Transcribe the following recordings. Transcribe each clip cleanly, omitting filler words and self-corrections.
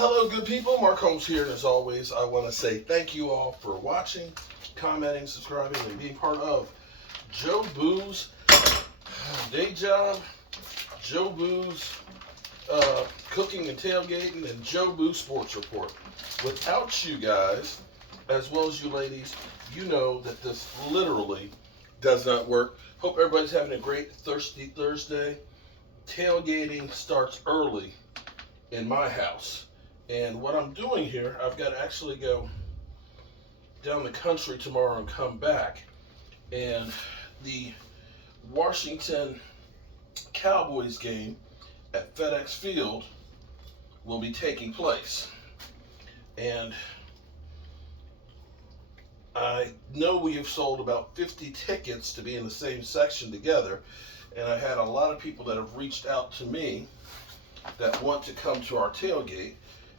Hello, good people. Mark Holmes here, and as always, I want to say thank you all for watching, commenting, subscribing, and being part of Joe Boo's day job, Joe Boo's cooking and tailgating, and Joe Boo Sports Report. Without you guys, as well as you ladies, you know that this literally does not work. Hope everybody's having a great Thirsty Thursday. Tailgating starts early in my house. And what I'm doing here, I've got to actually go down the country tomorrow and come back. And the Washington Cowboys game at FedEx Field will be taking place. And I know we have sold about 50 tickets to be in the same section together. And I had a lot of people that have reached out to me that want to come to our tailgate.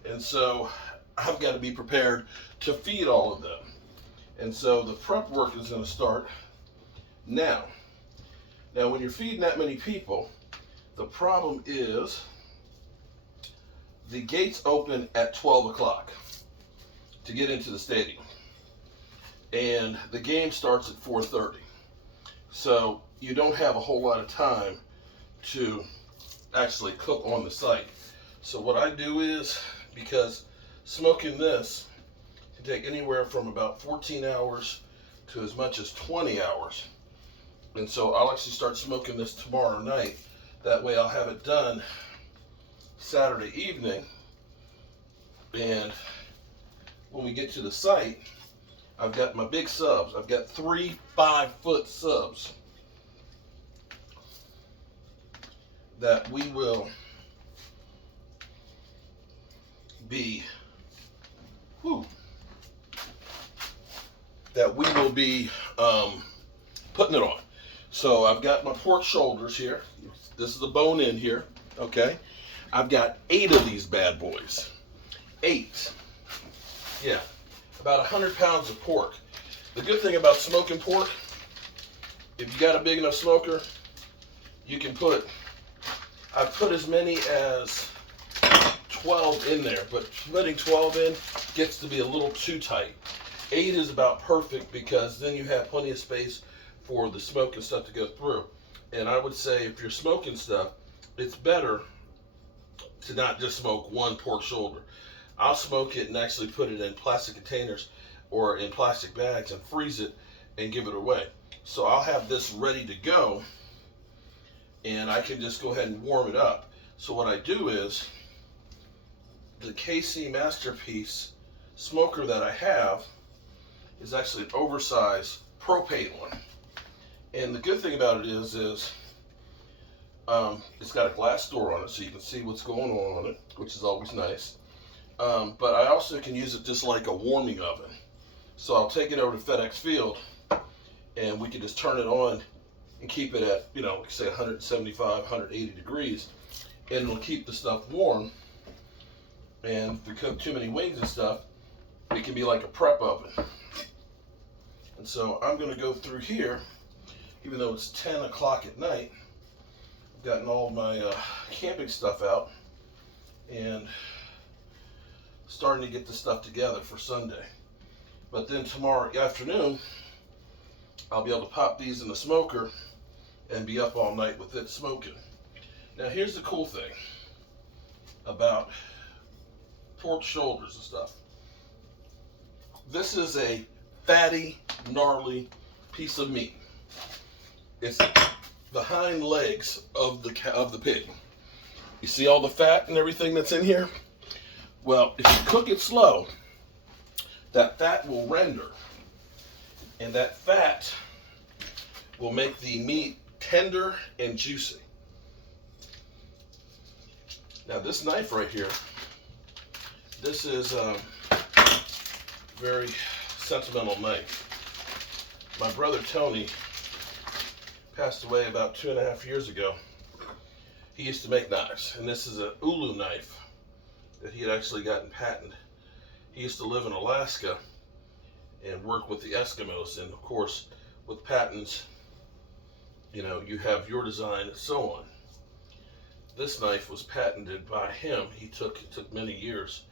And so I've got to be prepared to feed all of them. And so the prep work is going to start now. Now, when you're feeding that many people, the problem is the gates open at 12 o'clock to get into the stadium. And the game starts at 4:30. So you don't have a whole lot of time to actually cook on the site. So what I do is, because smoking this can take anywhere from about 14 hours to as much as 20 hours. And so I'll actually start smoking this tomorrow night. That way I'll have it done Saturday evening. And when we get to the site, I've got my big subs. I've got 3 5-foot subs that we will be putting it on. So I've got my pork shoulders here. This is the bone in here, okay? I've got 8 of these bad boys. 8. Yeah, about 100 pounds of pork. The good thing about smoking pork, if you got a big enough smoker, you can I've put as many as 12 in there, but putting 12 in gets to be a little too tight. 8 is about perfect, because then you have plenty of space for the smoke and stuff to go through. And I would say if you're smoking stuff, it's better to not just smoke one pork shoulder. I'll smoke it and actually put it in plastic containers or in plastic bags and freeze it and give it away. So I'll have this ready to go, and I can just go ahead and warm it up. So what I do is, the KC Masterpiece smoker that I have is actually an oversized propane one. And the good thing about it is it's got a glass door on it, so you can see what's going on it, which is always nice. But I also can use it just like a warming oven. So I'll take it over to FedEx Field, and we can just turn it on and keep it at, say 175, 180 degrees, and it'll keep the stuff warm. And if we cook too many wings and stuff, it can be like a prep oven. And so I'm going to go through here, even though it's 10 o'clock at night. I've gotten all my camping stuff out and starting to get the stuff together for Sunday. But then tomorrow afternoon, I'll be able to pop these in the smoker and be up all night with it smoking. Now here's the cool thing about pork shoulders and stuff. This is a fatty, gnarly piece of meat. It's the hind legs of the pig. You see all the fat and everything that's in here? Well, if you cook it slow, that fat will render, and that fat will make the meat tender and juicy. Now this knife right here, this is a very sentimental knife. My brother Tony passed away about 2.5 years ago. He used to make knives, and this is an ulu knife that he had actually gotten patented. He used to live in Alaska and work with the Eskimos, and of course with patents, you have your design and so on. This knife was patented by him. It took many years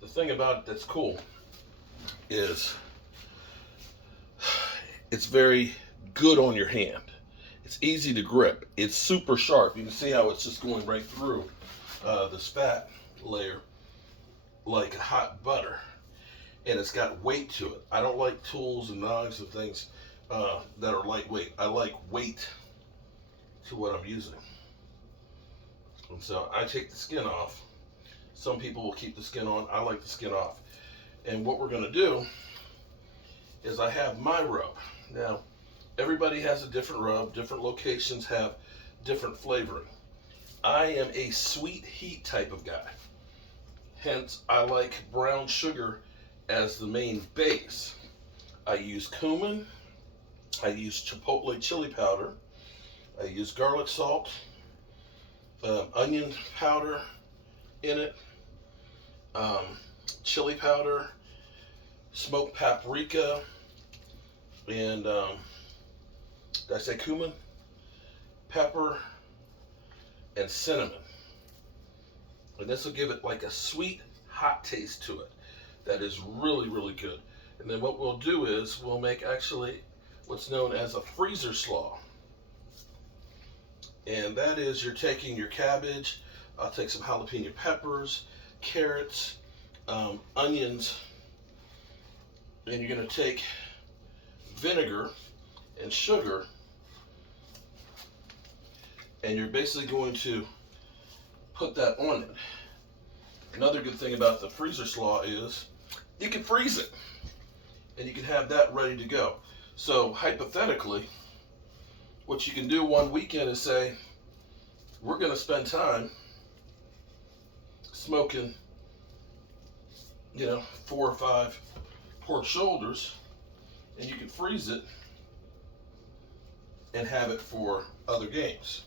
The thing about it that's cool is it's very good on your hand. It's easy to grip. It's super sharp. You can see how it's just going right through this fat layer like hot butter. And it's got weight to it. I don't like tools and knives and things that are lightweight. I like weight to what I'm using. And so I take the skin off. Some people will keep the skin on. I like the skin off. And what we're going to do is I have my rub. Now, everybody has a different rub. Different locations have different flavoring. I am a sweet heat type of guy. Hence, I like brown sugar as the main base. I use cumin. I use chipotle chili powder. I use garlic salt, onion powder in it, chili powder, smoked paprika, and did I say cumin? Pepper, and cinnamon. And this will give it like a sweet, hot taste to it that is really, really good. And then what we'll do is we'll make actually what's known as a freezer slaw. And that is you're taking your cabbage, I'll take some jalapeno peppers, carrots, onions, and you're going to take vinegar and sugar, and you're basically going to put that on it. Another good thing about the freezer slaw is you can freeze it, and you can have that ready to go. So hypothetically, what you can do one weekend is say, we're going to spend time smoking, 4 or 5 pork shoulders, and you can freeze it and have it for other games.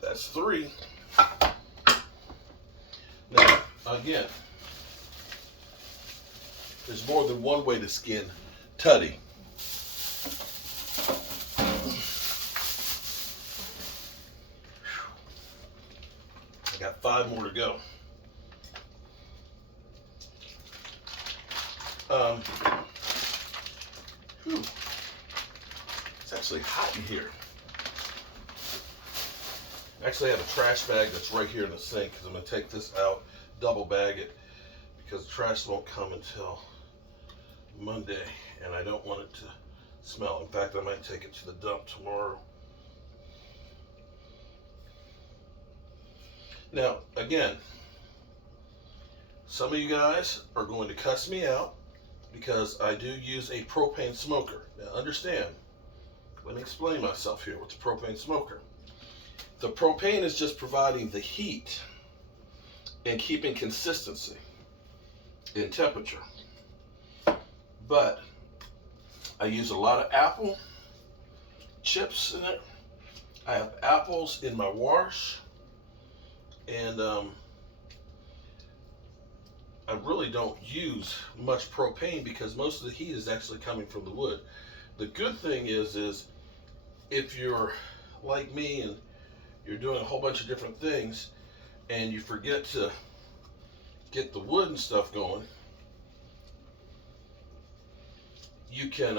That's 3. Now, again, there's more than one way to skin tutty. I got 5 more to go. It's actually hot in here. Actually, I have a trash bag that's right here in the sink because I'm going to take this out, double bag it, because the trash won't come until Monday, and I don't want it to smell. In fact, I might take it to the dump tomorrow. Now, again, some of you guys are going to cuss me out because I do use a propane smoker. Now, understand, let me explain myself here with the propane smoker. The propane is just providing the heat and keeping consistency in temperature. But I use a lot of apple chips in it. I have apples in my wash, and I really don't use much propane because most of the heat is actually coming from the wood. The good thing is if you're like me and you're doing a whole bunch of different things and you forget to get the wood and stuff going, you can,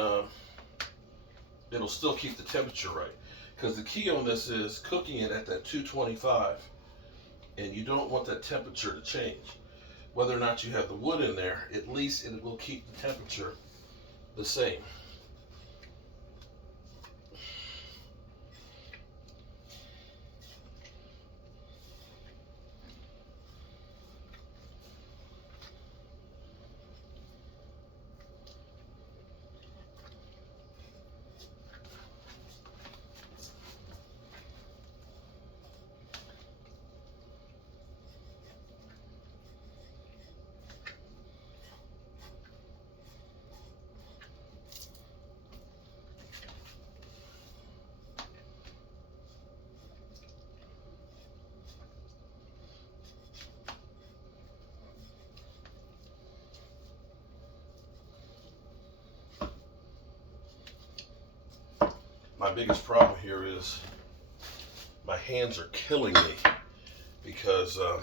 it'll still keep the temperature right. Because the key on this is cooking it at that 225, and you don't want that temperature to change. Whether or not you have the wood in there, at least it will keep the temperature the same. my biggest problem here is my hands are killing me because I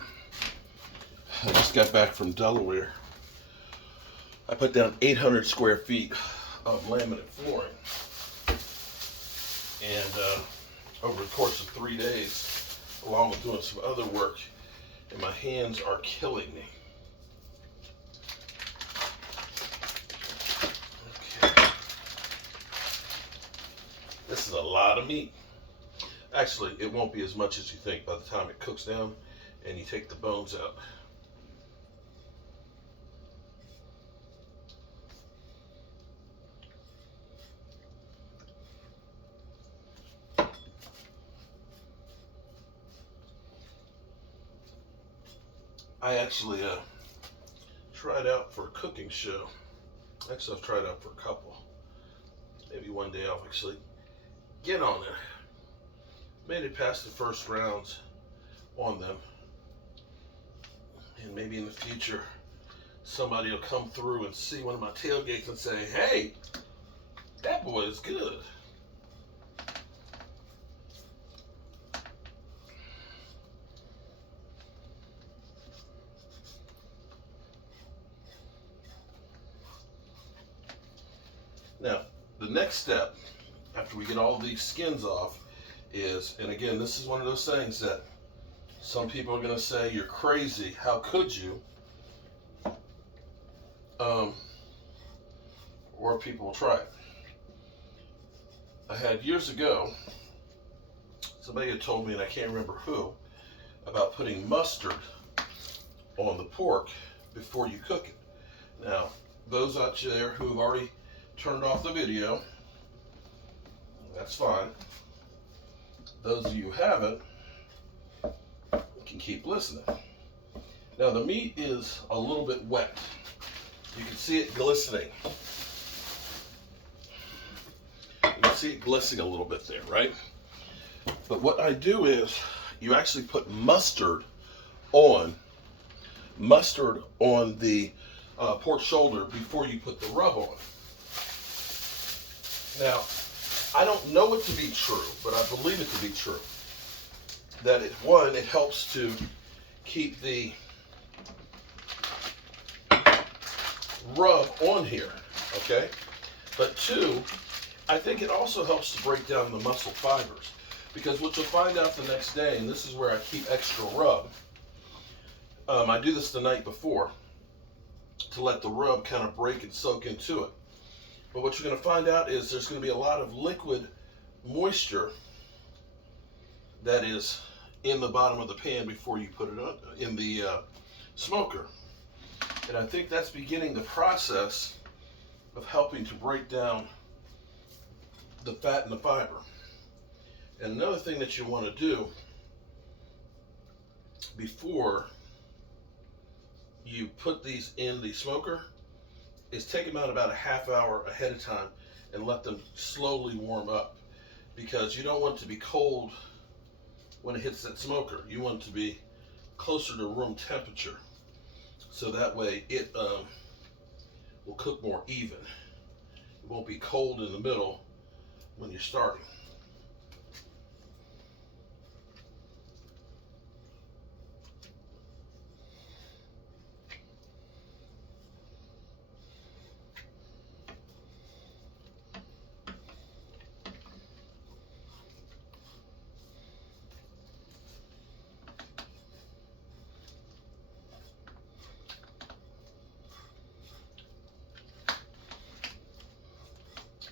just got back from Delaware. I put down 800 square feet of laminate flooring, and over the course of 3 days, along with doing some other work, and my hands are killing me. Okay. This is a lot of meat. Actually, it won't be as much as you think by the time it cooks down and you take the bones out. I actually tried out for a cooking show. Actually, I've tried out for a couple. Maybe one day I'll actually get on there. Made it past the first rounds on them. And maybe in the future, somebody will come through and see one of my tailgates and say, hey, that boy is good. Now, the next step, after we get all these skins off, is, and again, this is one of those things that some people are going to say, you're crazy, how could you? Or people will try it. I had years ago, somebody had told me, and I can't remember who, about putting mustard on the pork before you cook it. Now, those out there who have already turned off the video, that's fine. Those of you who haven't can keep listening. Now, the meat is a little bit wet. You can see it glistening. You can see it glistening a little bit there, right? But what I do is you actually put mustard on the pork shoulder before you put the rub on. Now, I don't know it to be true, but I believe it to be true. That it helps to keep the rub on here, okay? But two, I think it also helps to break down the muscle fibers. Because what you'll find out the next day, and this is where I keep extra rub, I do this the night before to let the rub kind of break and soak into it. But what you're going to find out is there's going to be a lot of liquid moisture that is in the bottom of the pan before you put it on, in the smoker. And I think that's beginning the process of helping to break down the fat and the fiber. And another thing that you want to do before you put these in the smoker is take them out about a half hour ahead of time and let them slowly warm up, because you don't want it to be cold when it hits that smoker. You want it to be closer to room temperature, so that way it will cook more even. It won't be cold in the middle when you're starting.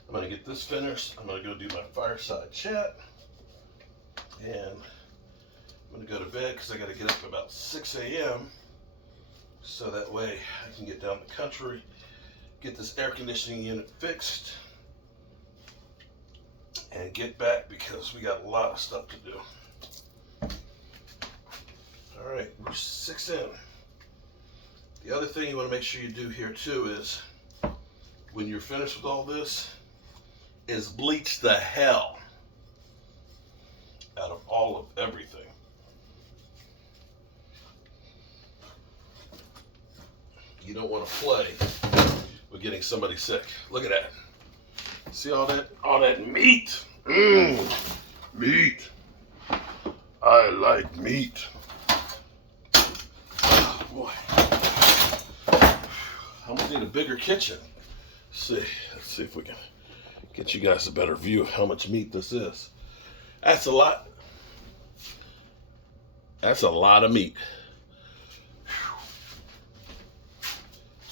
I'm going to get this finished. I'm going to go do my fireside chat. And I'm going to go to bed because I got to get up about 6 a.m. so that way I can get down the country, get this air conditioning unit fixed, and get back because we got a lot of stuff to do. All right, we're 6 in. The other thing you want to make sure you do here too is when you're finished with all this, is bleach the hell out of all of everything. You don't want to play with getting somebody sick. Look at that. See all that meat? Meat. I like meat. Oh, boy. I'm gonna need a bigger kitchen. Let's see if we can get you guys a better view of how much meat this is. That's a lot. That's a lot of meat.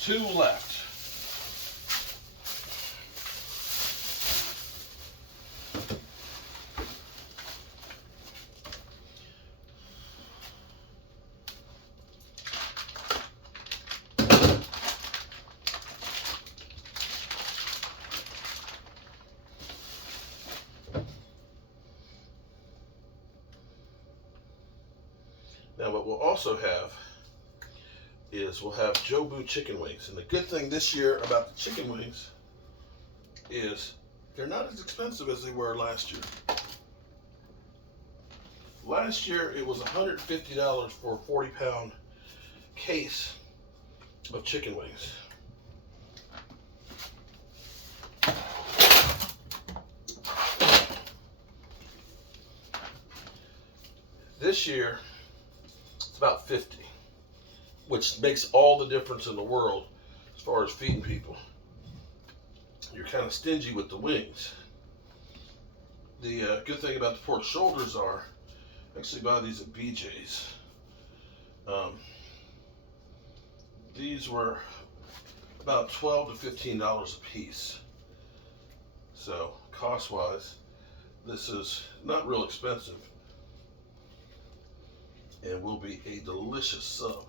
Two left. Now what we'll also have is we'll have Jobu chicken wings. And the good thing this year about the chicken wings is they're not as expensive as they were last year. Last year it was $150 for a 40-pound case of chicken wings. This year it's about 50, which makes all the difference in the world as far as feeding people. You're kind of stingy with the wings. The good thing about the pork shoulders are, actually buy these at BJ's. These were about $12 to $15 a piece. So cost-wise, this is not real expensive and will be a delicious sub.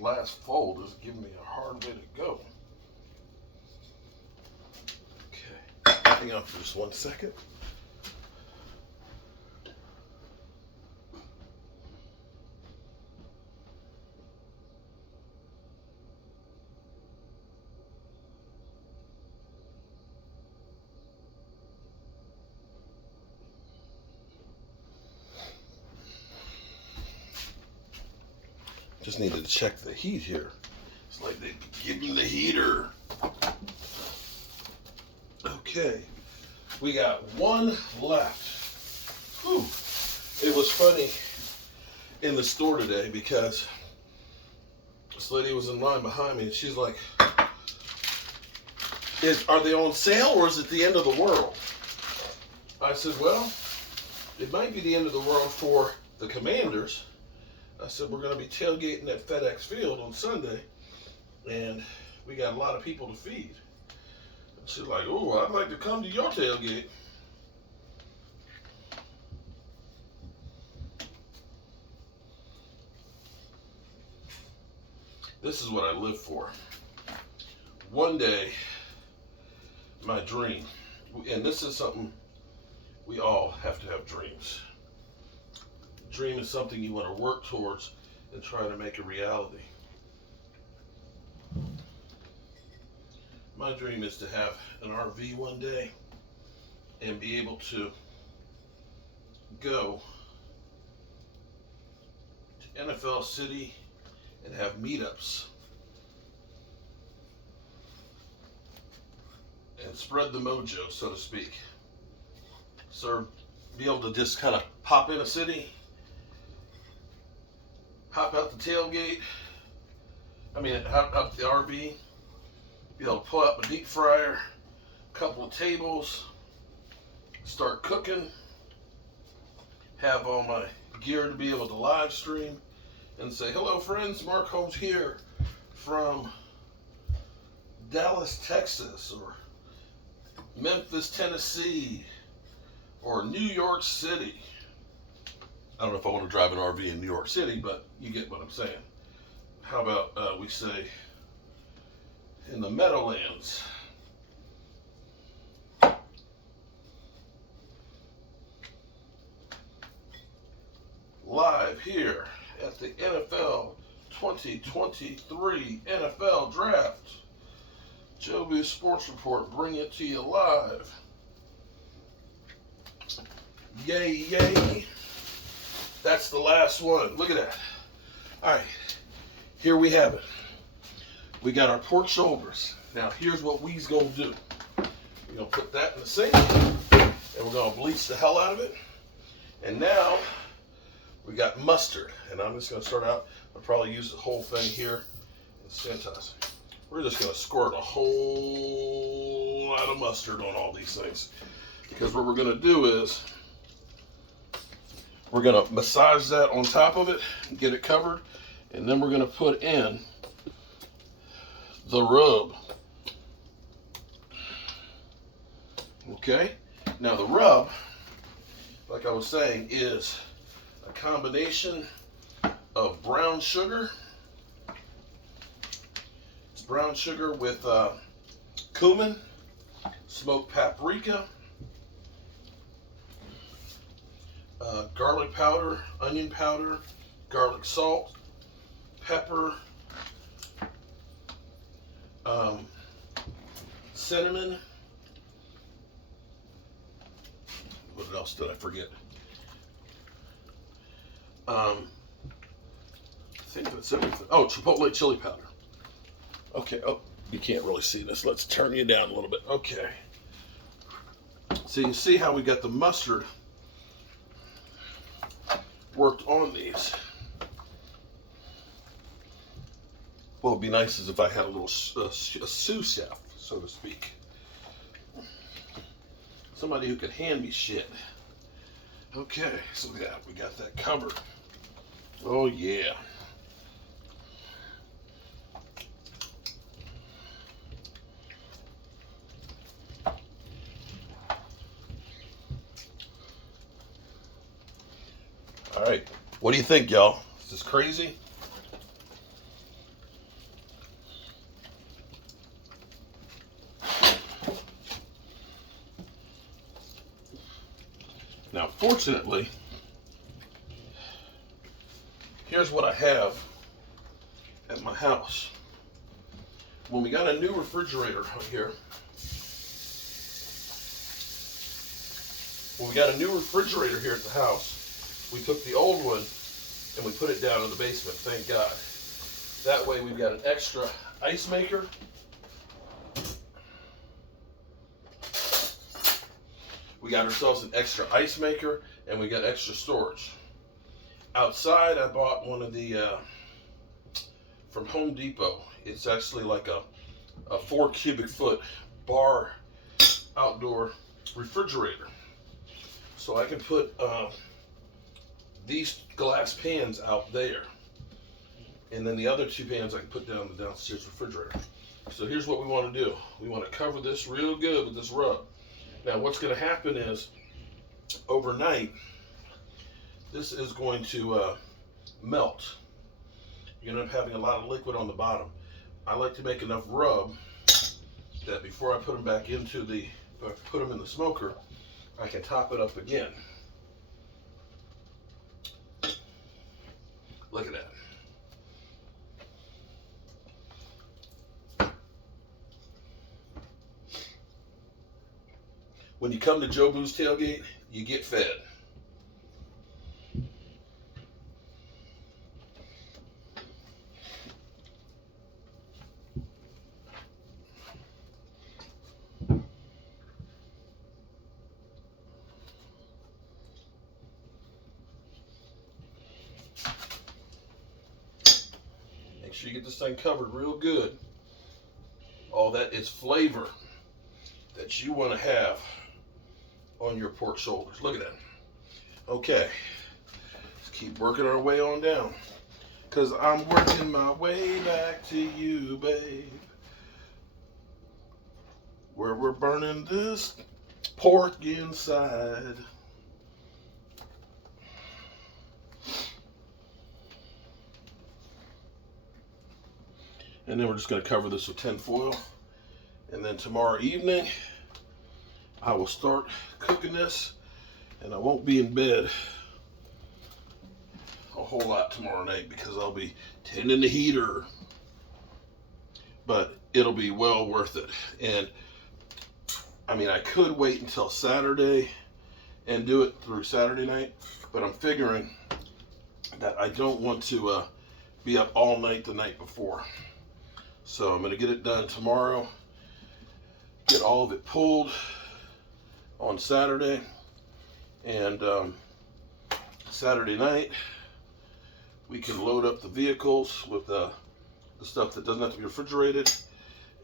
Last fold is giving me a hard way to go. Okay, hang on for just 1 second. Just needed to check the heat here. It's like they give me the heater. Okay, we got one left. Whew. It was funny in the store today because this lady was in line behind me and she's like, are they on sale or is it the end of the world? I said, well, it might be the end of the world for the Commanders. I said, we're going to be tailgating at FedEx Field on Sunday, and we got a lot of people to feed. And she's like, oh, I'd like to come to your tailgate. This is what I live for. One day, my dream, and this is something We all have to have dreams. Dream is something you want to work towards and try to make a reality. My dream is to have an RV one day and be able to go to NFL City and have meetups and spread the mojo, so to speak. So be able to just kind of pop in a city, hop out the tailgate, hop out the RV, be able to pull out my deep fryer, a couple of tables, start cooking, have all my gear to be able to live stream and say, hello friends, Mark Holmes here from Dallas, Texas, or Memphis, Tennessee, or New York City. I don't know if I want to drive an RV in New York City, but you get what I'm saying. How about we say in the Meadowlands? Live here at the NFL 2023 NFL Draft. Jobu Sports Report, bring it to you live. Yay, yay. That's the last one. Look at that. All right, here we have it. We got our pork shoulders. Now, here's what we's going to do. We're going to put that in the sink, and we're going to bleach the hell out of it. And now, we got mustard. And I'm just going to start out. I'll probably use the whole thing here and sanitize. We're just going to squirt a whole lot of mustard on all these things. Because what we're going to do is, we're going to massage that on top of it, get it covered, and then we're going to put in the rub. Okay? Now the rub, like I was saying, is a combination of brown sugar. It's brown sugar with cumin, smoked paprika, garlic powder, onion powder, garlic salt, pepper, cinnamon. What else did I forget? I think that's everything. Oh, chipotle chili powder. Okay, oh, you can't really see this. Let's turn you down a little bit. Okay. So you see how we got the mustard worked on these. What would be nice is if I had a little a sous chef, so to speak. Somebody who could hand me shit. Okay, so we got that covered. Oh yeah. All right, what do you think, y'all? Is this crazy? Now, fortunately, here's what I have at my house. When we got a new refrigerator here, at the house, we took the old one and we put it down in the basement, thank God. That way we've got an extra ice maker. We got ourselves an extra ice maker and we got extra storage. Outside, I bought one of the, from Home Depot. It's actually like a 4 cubic foot bar outdoor refrigerator. So I can put these glass pans out there. And then the other 2 pans I can put down in the downstairs refrigerator. So here's what we want to do. We want to cover this real good with this rub. Now what's going to happen is, overnight, this is going to melt. You're going to end up having a lot of liquid on the bottom. I like to make enough rub that before I put them back into put them in the smoker, I can top it up again. Look at that. When you come to Joe Boo's Tailgate, you get fed. Make sure you get this thing covered real good. All that is flavor that you want to have on your pork shoulders. Look at that. Okay, let's keep working our way on down. Cause I'm working my way back to you, babe. Where we're burning this pork inside. And then we're just gonna cover this with tin foil. And then tomorrow evening, I will start cooking this, and I won't be in bed a whole lot tomorrow night because I'll be tending the heater. But it'll be well worth it. And I mean, I could wait until Saturday and do it through Saturday night, but I'm figuring that I don't want to be up all night the night before. So I'm gonna get it done tomorrow, get all of it pulled on Saturday, and Saturday night we can load up the vehicles with the stuff that doesn't have to be refrigerated.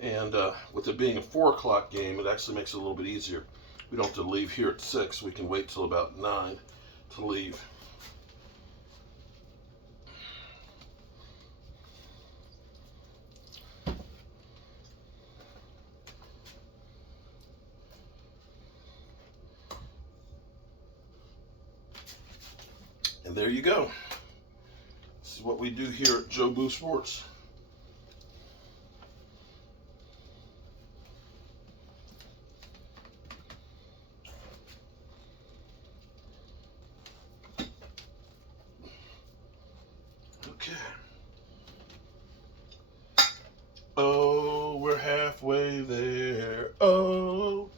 And with it being a 4 o'clock game, it actually makes it a little bit easier. We don't have to leave here at 6. We can wait till about 9 to leave. And there you go. This is what we do here at Joe Boo Sports. Okay. Oh, we're halfway there. Oh.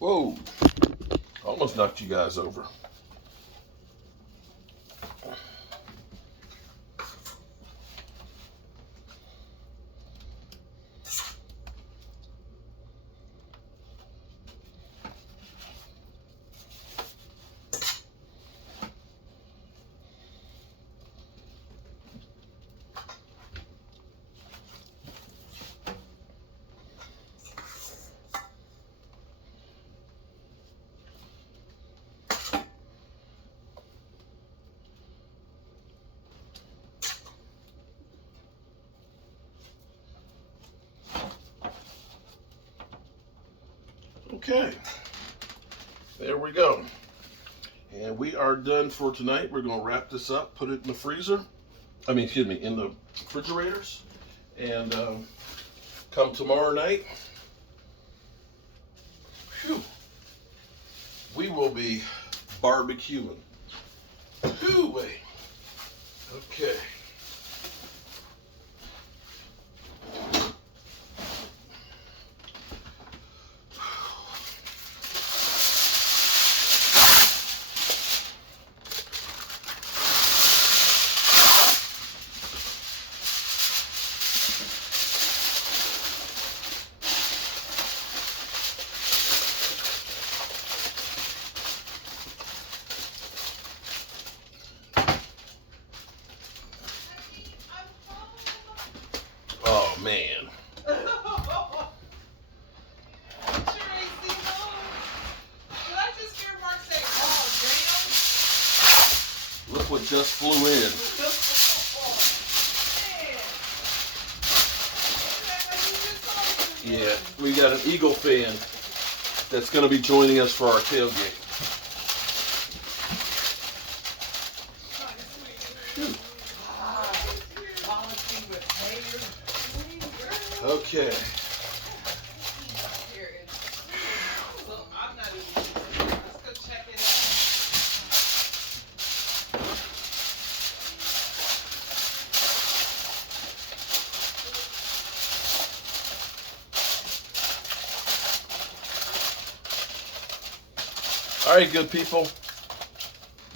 Whoa, almost knocked you guys over. Okay, there we go. And we are done for tonight. We're going to wrap this up, put it in the freezer. In the refrigerators. And come tomorrow night, whew, we will be barbecuing. Whew-wee. Okay. Man. Look what just flew in. Yeah, we got an eagle fan that's going to be joining us for our tailgate. Okay. All right, good people.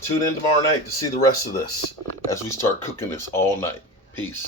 Tune in tomorrow night to see the rest of this as we start cooking this all night. Peace.